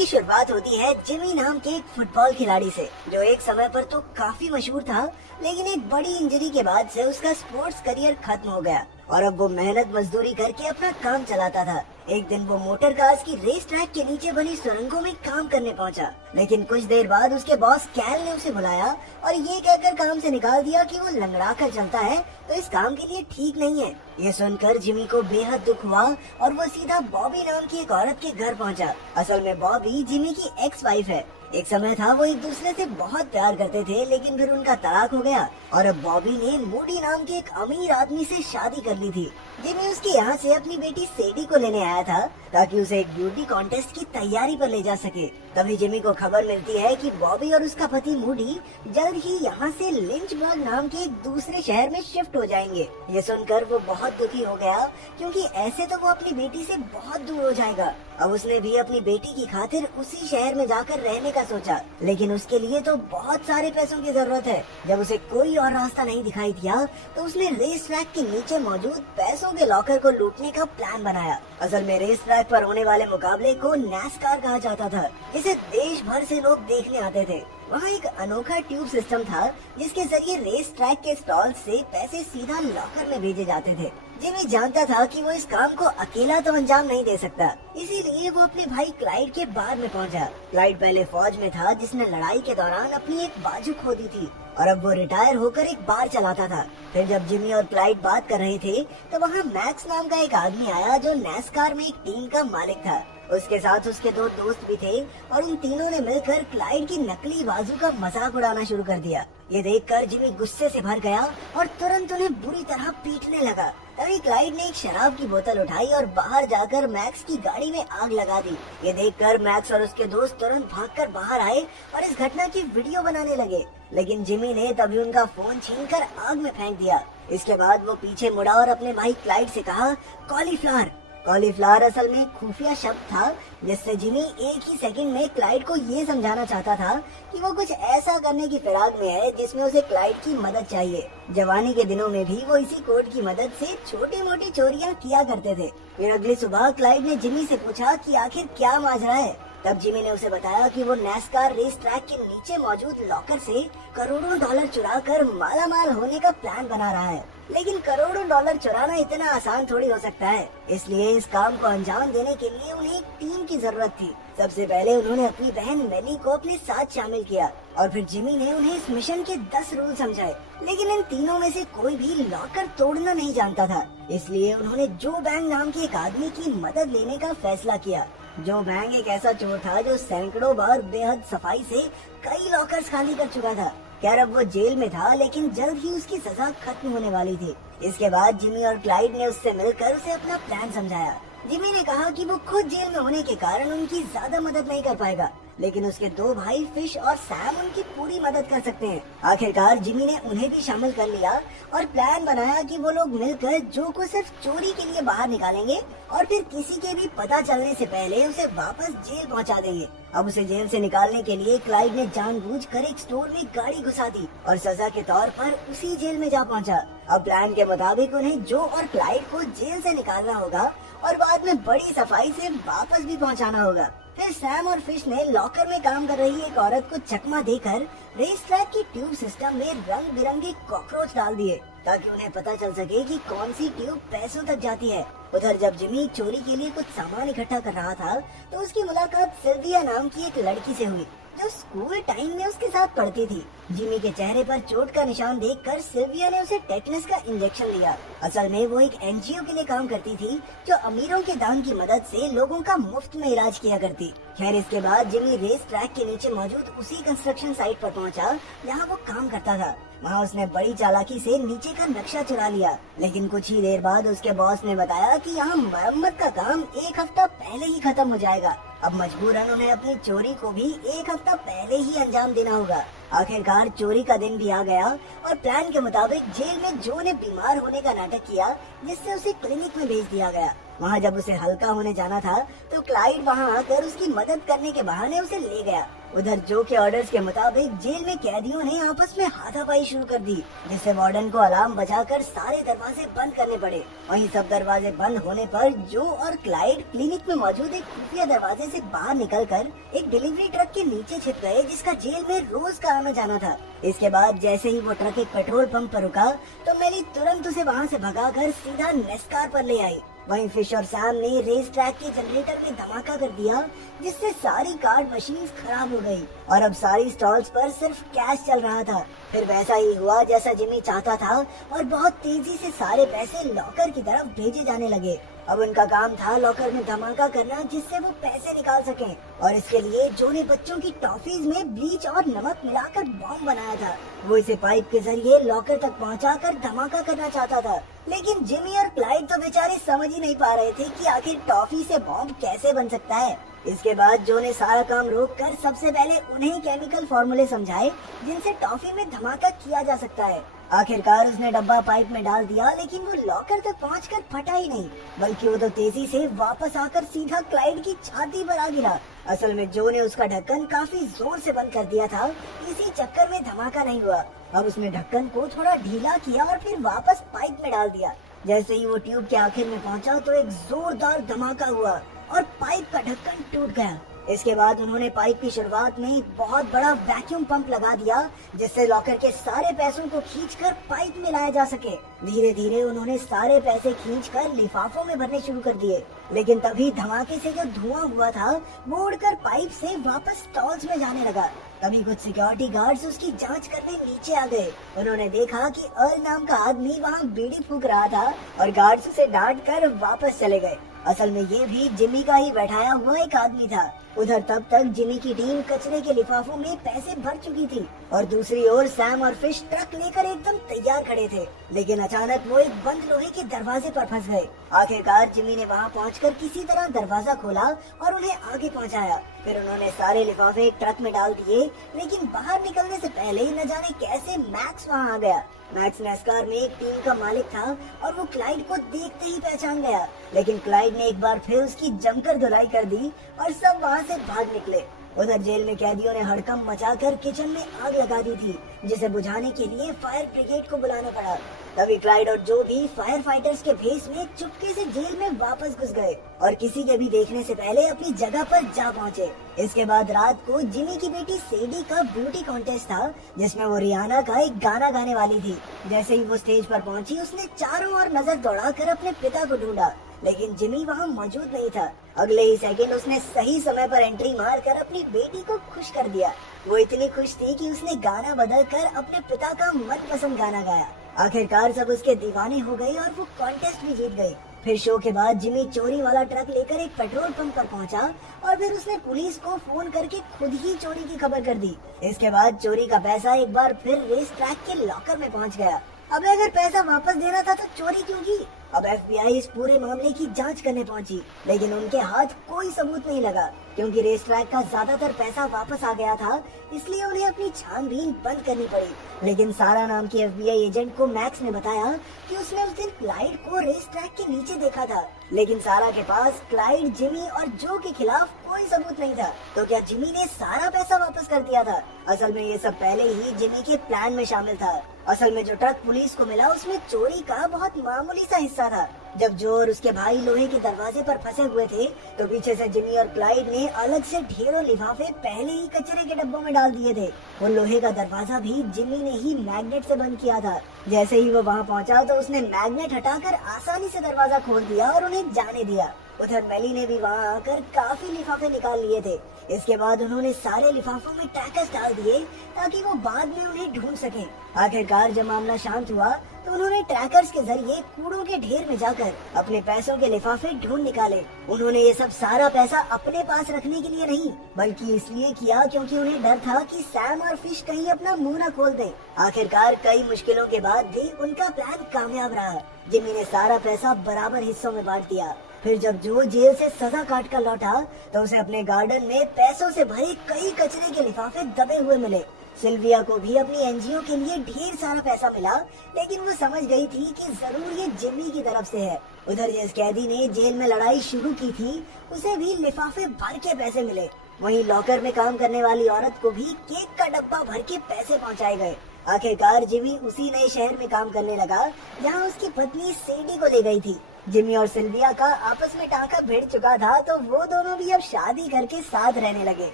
की शुरुआत होती है जिमी नाम के एक फुटबॉल खिलाड़ी से, जो एक समय पर तो काफी मशहूर था, लेकिन एक बड़ी इंजरी के बाद से उसका स्पोर्ट्स करियर खत्म हो गया और अब वो मेहनत मजदूरी करके अपना काम चलाता था। एक दिन वो मोटर कार्स की रेस ट्रैक के नीचे बनी सुरंगों में काम करने पहुंचा, लेकिन कुछ देर बाद उसके बॉस कैल ने उसे बुलाया और ये कहकर काम से निकाल दिया कि वो लंगड़ा कर चलता है तो इस काम के लिए ठीक नहीं है। ये सुनकर जिमी को बेहद दुख हुआ और वो सीधा बॉबी नाम की एक औरत के घर पहुंचा। असल में बॉबी जिमी की एक्स वाइफ है। एक समय था वो एक दूसरे से बहुत प्यार करते थे, लेकिन फिर उनका तलाक हो गया और अब बॉबी ने मूडी नाम के एक अमीर आदमी से शादी कर ली थी। जिमी उसके यहाँ से अपनी बेटी सेडी को लेने आया था ताकि उसे एक ब्यूटी कॉन्टेस्ट की तैयारी पर ले जा सके। तभी जिमी को खबर मिलती है कि बॉबी और उसका पति मूडी जल्द ही यहाँ से लिंचबर्ग नाम के एक दूसरे शहर में शिफ्ट हो जाएंगे। ये सुनकर वो बहुत दुखी हो गया, क्योंकि ऐसे तो वो अपनी बेटी से बहुत दूर हो जाएगा। अब उसने भी अपनी बेटी की खातिर उसी शहर में जाकर रहने का सोचा, लेकिन उसके लिए तो बहुत सारे पैसों की जरूरत है। जब उसे कोई और रास्ता नहीं दिखाई दिया तो उसने रेस ट्रैक के नीचे मौजूद पैसों के लॉकर को लूटने का प्लान बनाया। असल में रेस ट्रैक पर होने वाले मुकाबले को नैस्कार कहा जाता था। इसे देश भर से लोग देखने आते थे। वहाँ एक अनोखा ट्यूब सिस्टम था जिसके जरिए रेस ट्रैक के स्टॉल से पैसे सीधा लॉकर में भेजे जाते थे। जिमी जानता था कि वो इस काम को अकेला तो अंजाम नहीं दे सकता, इसीलिए वो अपने भाई क्लाइड के बार में पहुंचा। क्लाइड पहले फौज में था जिसने लड़ाई के दौरान अपनी एक बाजू खो दी थी और अब वो रिटायर होकर एक बार चलाता था। फिर जब जिमी और क्लाइड बात कर रहे थे तो वहाँ मैक्स नाम का एक आदमी आया जो नैस्कार में एक टीम का मालिक था। उसके साथ उसके दो दोस्त भी थे और उन तीनों ने मिलकर क्लाइड की नकली बाजू का मजाक उड़ाना शुरू कर दिया। ये देखकर जिमी गुस्से से भर गया और तुरंत उन्हें बुरी तरह पीटने लगा। तभी क्लाइड ने एक शराब की बोतल उठाई और बाहर जाकर मैक्स की गाड़ी में आग लगा दी। ये देखकर मैक्स और उसके दोस्त तुरंत भागकर बाहर आए और इस घटना की वीडियो बनाने लगे, लेकिन जिमी ने तभी उनका फोन छीनकर आग में फेंक दिया। इसके बाद वो पीछे मुड़ा और अपने भाई क्लाइड से कहा, कॉलीफ्लावर। कॉलीफ्लावर असल में खुफिया शब्द था जिससे जिमी एक ही सेकंड में क्लाइड को ये समझाना चाहता था कि वो कुछ ऐसा करने की फिराक में है जिसमें उसे क्लाइड की मदद चाहिए। जवानी के दिनों में भी वो इसी कोड की मदद से छोटी मोटी चोरियां किया करते थे। फिर अगली सुबह क्लाइड ने जिमी से पूछा कि आखिर क्या माजरा है। तब जिमी ने उसे बताया कि वो नैस्कार रेस ट्रैक के नीचे मौजूद लॉकर से करोड़ों डॉलर चुराकर मालामाल होने का प्लान बना रहा है, लेकिन करोड़ों डॉलर चुराना इतना आसान थोड़ी हो सकता है। इसलिए इस काम को अंजाम देने के लिए उन्हें एक टीम की जरूरत थी। सबसे पहले उन्होंने अपनी बहन मेली को अपने साथ शामिल किया और फिर जिमी ने उन्हें इस मिशन के 10 रूल समझाए, लेकिन इन तीनों में से कोई भी लॉकर तोड़ना नहीं जानता था। इसलिए उन्होंने जो बैंग नाम के एक आदमी की मदद लेने का फैसला किया। जो बैंग एक ऐसा चोर था जो सैकड़ों बार बेहद सफाई से कई लॉकर्स खाली कर चुका था। खैर अब वो जेल में था, लेकिन जल्द ही उसकी सजा खत्म होने वाली थी। इसके बाद जिमी और क्लाइड ने उससे मिलकर उसे अपना प्लान समझाया। जिमी ने कहा कि वो खुद जेल में होने के कारण उनकी ज्यादा मदद नहीं कर पाएगा, लेकिन उसके दो भाई फिश और सैम उनकी पूरी मदद कर सकते हैं। आखिरकार जिमी ने उन्हें भी शामिल कर लिया और प्लान बनाया कि वो लोग मिलकर जो को सिर्फ चोरी के लिए बाहर निकालेंगे और फिर किसी के भी पता चलने से पहले उसे वापस जेल पहुंचा देंगे। अब उसे जेल से निकालने के लिए क्लाइड ने जानबूझकर एक स्टोर में गाड़ी घुसा दी और सजा के तौर पर उसी जेल में जा पहुंचा। अब प्लान के मुताबिक उन्हें जो और क्लाइड को जेल से निकालना होगा और बाद में बड़ी सफाई से वापस भी पहुंचाना होगा। फिर सैम और फिश ने लॉकर में काम कर रही एक औरत को चकमा देकर रेस ट्रैक की ट्यूब सिस्टम में रंग बिरंगे कॉकरोच डाल दिए ताकि उन्हें पता चल सके कि कौन सी ट्यूब पैसों तक जाती है। उधर जब जिमी चोरी के लिए कुछ सामान इकट्ठा कर रहा था तो उसकी मुलाकात सिल्विया नाम की एक लड़की से हुई जो स्कूल टाइम में उसके साथ पढ़ती थी। जिमी के चेहरे पर चोट का निशान देखकर सिल्विया ने उसे टेटनस का इंजेक्शन लिया। असल में वो एक एनजीओ के लिए काम करती थी जो अमीरों के दान की मदद से लोगों का मुफ्त में इलाज किया करती। खैर इसके बाद जिमी रेस ट्रैक के नीचे मौजूद उसी कंस्ट्रक्शन साइट पर पहुंचा जहां वो काम करता था। वहाँ उसने बड़ी चालाकी से नीचे का नक्शा चुरा लिया, लेकिन कुछ ही देर बाद उसके बॉस ने बताया कि यहाँ मरम्मत का काम एक हफ्ता पहले ही खत्म हो जाएगा। अब मजबूरन उन्हें अपनी चोरी को भी एक हफ्ता पहले ही अंजाम देना होगा। आखिरकार चोरी का दिन भी आ गया और प्लान के मुताबिक जेल में जो ने बीमार होने का नाटक किया, जिससे उसे क्लिनिक में भेज दिया गया। वहाँ जब उसे हल्का होने जाना था तो क्लाइड वहाँ आकर उसकी मदद करने के बहाने उसे ले गया। उधर जो के ऑर्डर्स के मुताबिक जेल में कैदियों ने आपस में हाथापाई शुरू कर दी, जिससे वार्डन को अलार्म बजाकर सारे दरवाजे बंद करने पड़े। वहीं सब दरवाजे बंद होने पर जो और क्लाइड क्लिनिक में मौजूद एक खुफिया दरवाजे से बाहर निकलकर एक डिलीवरी ट्रक के नीचे छिप गए, जिसका जेल में रोज का आना जाना था। इसके बाद जैसे ही वो ट्रक एक पेट्रोल पंप पर रुका तो मेली तुरंत उसे वहाँ से भगाकर सीधा नेस्कार पर ले आई। वहीं फिश और सैम ने रेस ट्रैक के जनरेटर में धमाका कर दिया, जिससे सारी कार्ड मशीन्स खराब हो गई और अब सारी स्टॉल्स पर सिर्फ कैश चल रहा था। फिर वैसा ही हुआ जैसा जिमी चाहता था और बहुत तेजी से सारे पैसे लॉकर की तरफ भेजे जाने लगे। अब उनका काम था लॉकर में धमाका करना, जिससे वो पैसे निकाल सकें, और इसके लिए जो ने बच्चों की टॉफीज में ब्लीच और नमक मिलाकर बॉम्ब बनाया था, वो इसे पाइप के जरिए लॉकर तक पहुंचाकर धमाका करना चाहता था। लेकिन जिमी और क्लाइड तो बेचारे समझ ही नहीं पा रहे थे कि आखिर टॉफी से बॉम्ब कैसे बन सकता है। इसके बाद जो ने सारा काम रोककर सबसे पहले उन्हें केमिकल फॉर्मूले समझाए जिनसे टॉफी में धमाका किया जा सकता है। आखिरकार उसने डब्बा पाइप में डाल दिया, लेकिन वो लॉकर तक पहुंचकर फटा ही नहीं, बल्कि वो तो तेजी से वापस आकर सीधा क्लाइड की छाती पर आ गिरा। असल में जो ने उसका ढक्कन काफी जोर से बंद कर दिया था, इसी चक्कर में धमाका नहीं हुआ। अब उसने ढक्कन को थोड़ा ढीला किया और फिर वापस पाइप में डाल दिया। जैसे ही वो ट्यूब के आखिर में पहुंचा तो एक जोरदार धमाका हुआ और पाइप का ढक्कन टूट गया। इसके बाद उन्होंने पाइप की शुरुआत में एक बहुत बड़ा वैक्यूम पंप लगा दिया, जिससे लॉकर के सारे पैसों को खींचकर पाइप में लाया जा सके। धीरे धीरे उन्होंने सारे पैसे खींचकर लिफाफों में भरने शुरू कर दिए, लेकिन तभी धमाके से जो धुआं हुआ था वो उड़कर पाइप से वापस स्टॉल्स में जाने लगा। तभी कुछ सिक्योरिटी गार्ड्स उसकी जांच करने नीचे आ गए। उन्होंने देखा कि अर्ल नाम का आदमी वहाँ बीड़ी फूंक रहा था और गार्ड्स उसे डांट कर वापस चले गए। असल में ये भी जिमी का ही बैठाया हुआ एक आदमी था। उधर तब तक जिमी की टीम कचरे के लिफाफों में पैसे भर चुकी थी और दूसरी ओर सैम और फिश ट्रक लेकर एकदम तैयार खड़े थे, लेकिन अचानक वो एक बंद लोहे के दरवाजे पर फंस गए। आखिरकार जिमी ने वहाँ पहुंचकर किसी तरह दरवाजा खोला और उन्हें आगे पहुंचाया। फिर उन्होंने सारे लिफाफे एक ट्रक में डाल दिए, लेकिन बाहर निकलने से पहले ही न जाने कैसे मैक्स वहाँ आ गया। मैक्स नेस्कार में एक टीम का मालिक था और वो क्लाइड को देखते ही पहचान गया, लेकिन क्लाइड ने एक बार फिर उसकी जमकर धुलाई कर दी और सब वहाँ से भाग निकले। उधर जेल में कैदियों ने हड़कंप मचाकर किचन में आग लगा दी थी, जिसे बुझाने के लिए फायर ब्रिगेड को बुलाना पड़ा। तभी क्लाइड और जो भी फायर फाइटर्स के भेष में चुपके से जेल में वापस घुस गए और किसी के भी देखने से पहले अपनी जगह पर जा पहुंचे। इसके बाद रात को जिमी की बेटी सेडी का ब्यूटी कॉन्टेस्ट था, जिसमें वो रियाना का एक गाना गाने वाली थी। जैसे ही वो स्टेज पर पहुंची, उसने चारों ओर नजर दौड़ाकर अपने पिता को ढूंढा, लेकिन जिमी वहाँ मौजूद नहीं था। अगले ही सेकंड उसने सही समय पर एंट्री मारकर अपनी बेटी को खुश कर दिया। वो इतनी खुश थी कि उसने गाना बदलकर अपने पिता का मनपसंद गाना गाया। आखिरकार सब उसके दीवाने हो गए और वो कॉन्टेस्ट भी जीत गई। फिर शो के बाद जिमी चोरी वाला ट्रक लेकर एक पेट्रोल पंप पर पहुंचा और फिर उसने पुलिस को फोन करके खुद ही चोरी की खबर कर दी। इसके बाद चोरी का पैसा एक बार फिर रेस ट्रैक के लॉकर में पहुंच गया। अब अगर पैसा वापस देना था तो चोरी क्यों की? अब FBI इस पूरे मामले की जांच करने पहुंची, लेकिन उनके हाथ कोई सबूत नहीं लगा, क्योंकि रेस ट्रैक का ज्यादातर पैसा वापस आ गया था। इसलिए उन्हें अपनी छानबीन बंद करनी पड़ी। लेकिन सारा नाम की FBI एजेंट को मैक्स ने बताया कि उसने उस दिन क्लाइड को रेस ट्रैक के नीचे देखा था, लेकिन सारा के पास क्लाइड, जिमी और जो के खिलाफ कोई सबूत नहीं था। तो क्या जिमी ने सारा पैसा वापस कर दिया था? असल में ये सब पहले ही जिमी के प्लान में शामिल था। असल में जो ट्रक पुलिस को मिला उसमें चोरी का बहुत मामूली सा हिस्सा था। जब जो और उसके भाई लोहे के दरवाजे पर फंसे हुए थे, तो पीछे से जिमी और क्लाइड ने अलग से ढेरों लिफाफे पहले ही कचरे के डब्बों में डाल दिए थे। वो लोहे का दरवाजा भी जिमी ने ही मैग्नेट से बंद किया था। जैसे ही वो वहाँ पहुँचा तो उसने मैग्नेट हटाकर आसानी से दरवाजा खोल दिया और उन्हें जाने दिया। उधर मेली ने भी वहाँ आकर काफी लिफाफे निकाल लिए थे। इसके बाद उन्होंने सारे लिफाफों में ट्रैकर्स डाल दिए ताकि वो बाद में उन्हें ढूंढ सकें। आखिरकार जब मामला शांत हुआ तो उन्होंने ट्रैकर्स के जरिए कूड़ों के ढेर में जाकर अपने पैसों के लिफाफे ढूंढ निकाले। उन्होंने ये सब सारा पैसा अपने पास रखने के लिए नहीं, बल्कि इसलिए किया क्योंकि उन्हें डर था कि सैम और फिश कहीं अपना मुंह न खोल दें। आखिरकार कई मुश्किलों के बाद भी उनका प्लान कामयाब रहा। जिमी ने सारा पैसा बराबर हिस्सों में बांट दिया। फिर जब जो जेल से सजा काट कर लौटा तो उसे अपने गार्डन में पैसों से भरे कई कचरे के लिफाफे दबे हुए मिले। सिल्विया को भी अपनी एनजीओ के लिए ढेर सारा पैसा मिला, लेकिन वो समझ गई थी कि जरूर ये जिमी की तरफ से है। उधर जिस कैदी ने जेल में लड़ाई शुरू की थी, उसे भी लिफाफे भर के पैसे मिले। वहीं लॉकर में काम करने वाली औरत को भी केक का डब्बा भर के पैसे पहुंचाए गए। आखिरकार जिमी उसी नए शहर में काम करने लगा जहां उसकी पत्नी सेडी को ले गई थी। जिमी और सिल्विया का आपस में टांका भिड़ चुका था, तो वो दोनों भी अब शादी करके साथ रहने लगे।